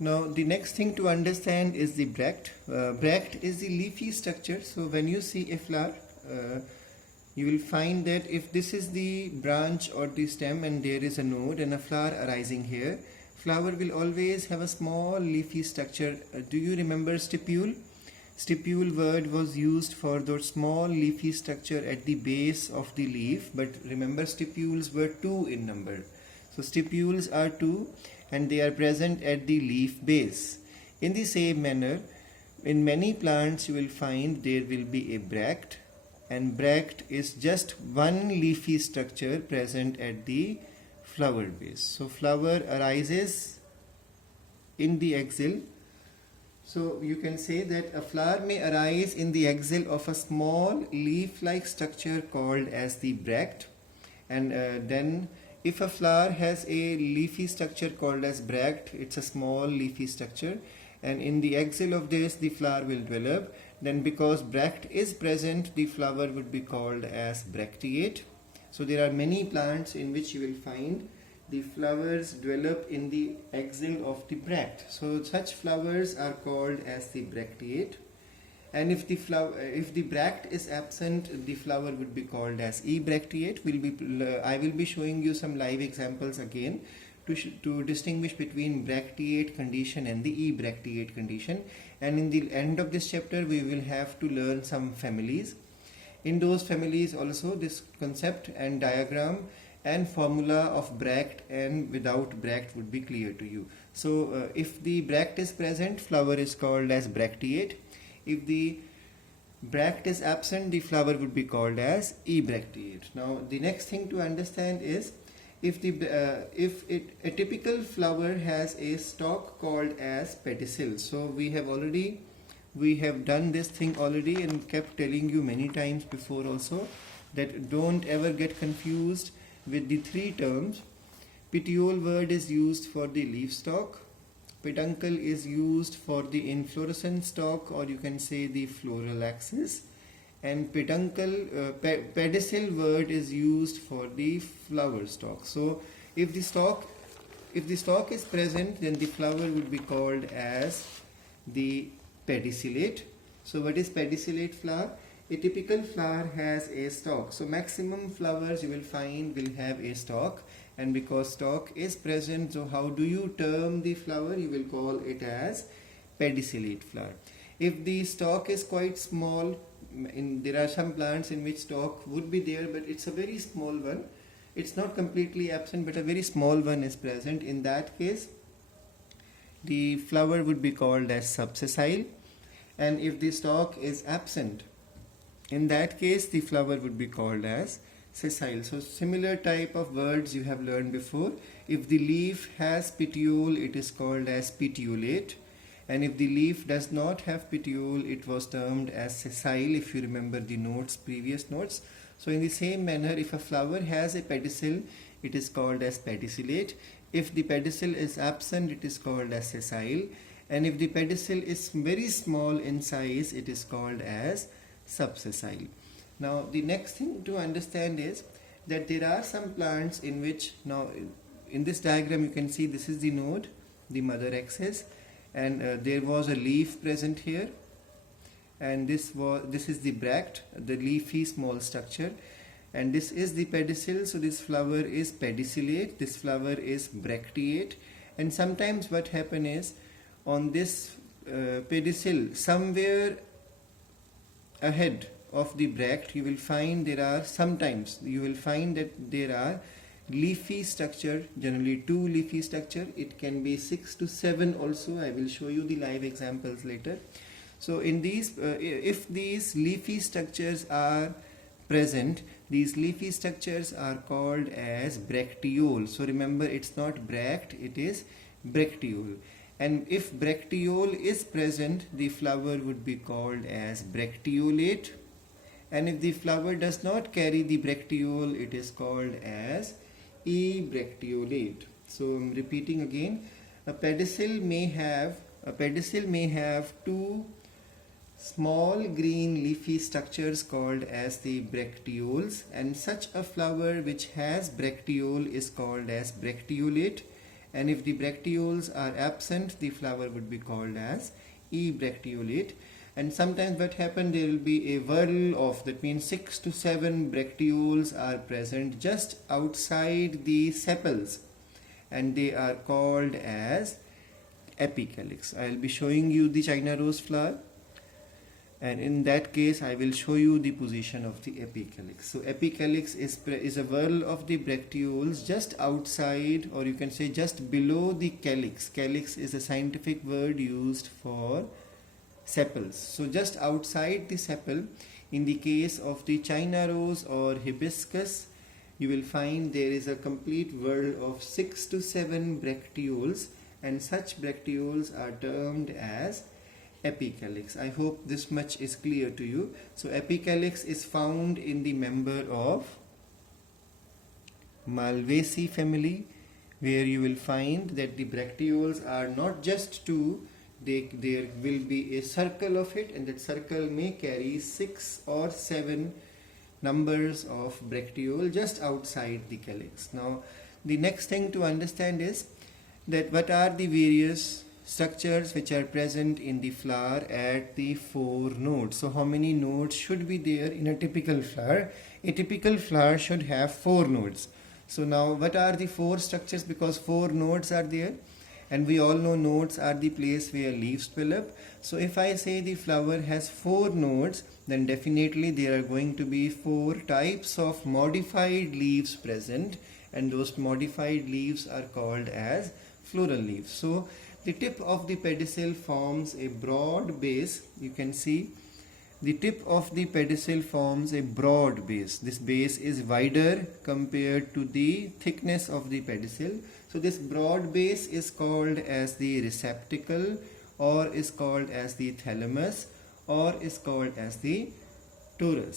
Now the next thing to understand is the bract. Bract is the leafy structure. So when you see a flower, you will find that if this is the branch or the stem and there is a node and a flower arising here, flower will always have a small leafy structure. Do you remember stipule? Stipule word was used for the small leafy structure at the base of the leaf, but remember stipules were two in number. So stipules are two and they are present at the leaf base. In the same manner, in many plants you will find there will be a bract, and bract is just one leafy structure present at the flower base. So flower arises in the axil. So you can say that a flower may arise in the axil of a small leaf-like structure called as the bract, and then if a flower has a leafy structure called as bract, it's a small leafy structure, and in the axil of this the flower will develop. Then because bract is present, the flower would be called as bracteate. So there are many plants in which you will find the flowers develop in the axil of the bract. So such flowers are called as the bracteate. And if the bract is absent, the flower would be called as ebracteate. I will be showing you some live examples again to distinguish between bracteate condition and the ebracteate condition. And in the end of this chapter, we will have to learn some families. In those families also, this concept and diagram and formula of bract and without bract would be clear to you. So if the bract is present, flower is called as bracteate. If the bract is absent, the flower would be called as ebracteate. Now the next thing to understand is if a typical flower has a stalk called as pedicel. So we have done this thing already and kept telling you many times before also that don't ever get confused with the three terms. Petiole word is used for the leaf stalk. Peduncle is used for the inflorescence stalk, or you can say the floral axis, and pedicel word is used for the flower stalk. So if the stalk is present, then the flower would be called as the pedicellate. So what is pedicellate flower? A typical flower has a stalk. So maximum flowers you will find will have a stalk, and because stalk is present, so how do you term the flower? You will call it as pedicellate flower. If the stalk is quite small, there are some plants in which stalk would be there, but it's a very small one. It's not completely absent, but a very small one is present. In that case, the flower would be called as subsessile. And if the stalk is absent, in that case the flower would be called as sessile. So similar type of words you have learned before. If the leaf has petiole, it is called as petiolate, and if the leaf does not have petiole, it was termed as sessile, if you remember the previous notes. So in the same manner, if a flower has a pedicel, it is called as pedicellate. If the pedicel is absent, it is called as sessile, and if the pedicel is very small in size, it is called as subsessile. Now the next thing to understand is that there are some plants in which, now in this diagram you can see this is the node, the mother axis, and there was a leaf present here, and this is the bract, the leafy small structure, and this is the pedicel. So this flower is pedicellate, this flower is bracteate, and sometimes what happen is on this pedicel, somewhere ahead of the bract, you will find there are leafy structure, generally two leafy structure. It can be 6 to 7 also. I will show you the live examples later. So in these, if these leafy structures are present, these leafy structures are called as bracteole. So remember, it's not bract, it is bracteole. And if bracteole is present, the flower would be called as bracteolate. And if the flower does not carry the bracteole, it is called as ebracteolate. So I'm repeating again, a pedicel may have two small green leafy structures called as the bracteoles, and such a flower which has bracteole is called as bracteolate, and if the bracteoles are absent, the flower would be called as ebracteolate. And sometimes what happens, there will be a whirl of, that means 6 to 7 bracteoles are present just outside the sepals, and they are called as apicalyx. I will be showing you the China rose flower, and in that case I will show you the position of the apicalyx. So apicalyx is a whirl of the bracteoles just outside, or you can say just below the calyx. Calyx is a scientific word used for sepals. So just outside the sepal, in the case of the China rose or hibiscus, you will find there is a complete whirl of 6 to 7 bracteoles, and such bracteoles are termed as apicalyx. I hope this much is clear to you. So apicalyx is found in the member of Malvaceae family, where you will find that the bracteoles are not just two, there will be a circle of it, and that circle may carry 6 or 7 numbers of bracteole just outside the calyx. Now the next thing to understand is that what are the various structures which are present in the flower at the 4 nodes. So how many nodes should be there in a typical flower? A typical flower should have 4 nodes. So now what are the 4 structures? Because 4 nodes are there, and we all know nodes are the place where leaves develop. So if I say the flower has 4 nodes, then definitely there are going to be 4 types of modified leaves present, and those modified leaves are called as floral leaves. So the tip of the pedicel forms a broad base. You can see the tip of the pedicel forms a broad base. This base is wider compared to the thickness of the pedicel. So this broad base is called as the receptacle, or is called as the thalamus, or is called as the torus.